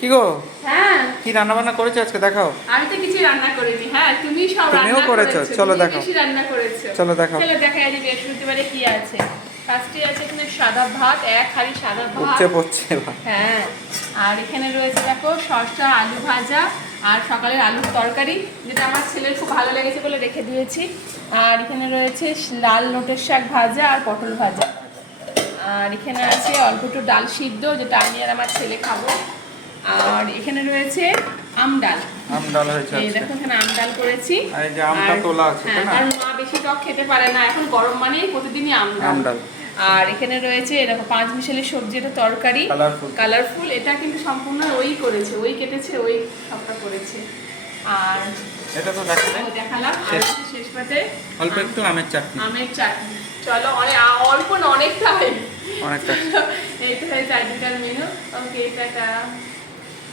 কি গো? হ্যাঁ, কি রান্না বান্না করেছো আজকে দেখাও। আমি তো কিছু রান্না করিনি। হ্যাঁ, তুমি সব তুমিও রান্না করেছো, চলো তুমি দেখাও। বেশি রান্না করেছো। চলো দেখাও। চলো দেখাই আজ বৃহস্পতিবারে কি আছে। ফার্স্টে আছে এখানে সাদা ভাত, এক হাঁড়ি সাদা ভাত। উপচে পড়ছে ভাত। হ্যাঁ, আর এখানে রয়েছে দেখো শসা, আলু ভাজা আর সকালের আলুর তরকারি, যেটা আমার ছেলের খুব ভালো লেগেছে বলে রেখে দিয়েছি। আর এখানে রয়েছে লাল নোটের শাক ভাজা আর পটল ভাজা। আর এখানে আছে অল্প একটু ডাল সিদ্ধ, যেটা আমি আর আমার ছেলে খাবো। আর এখানে রয়েছে আম ডাল। আম ডাল হয়েছে এই আজকে। দেখো এখানে আম ডাল করেছি। আর এই যে আমটা তোলা আছে, তাই হ্যাঁ, না? কারণ মা বেশি টক খেতে পারে না, এখন গরম মানেই প্রতিদিনই আম আম ডাল। ডাল। আর এখানে রয়েছে এরকম 5 মিশালি সবজি, এটা তরকারি কালারফুল। কালারফুল। এটা কিন্তু সম্পূর্ণ ওই করেছে, ওই কেটেছে, ওই সবটা করেছে। আর এটা তো দেখালে। দেখালাম। আর শেষ পাতে অল্প একটু আমের চাটনি। আমের চাটনি। চলো অল্প না, অনেকটাই। অনেকটা। এইটা হয়েছে আজকের মেনু। ওকে, টাটা।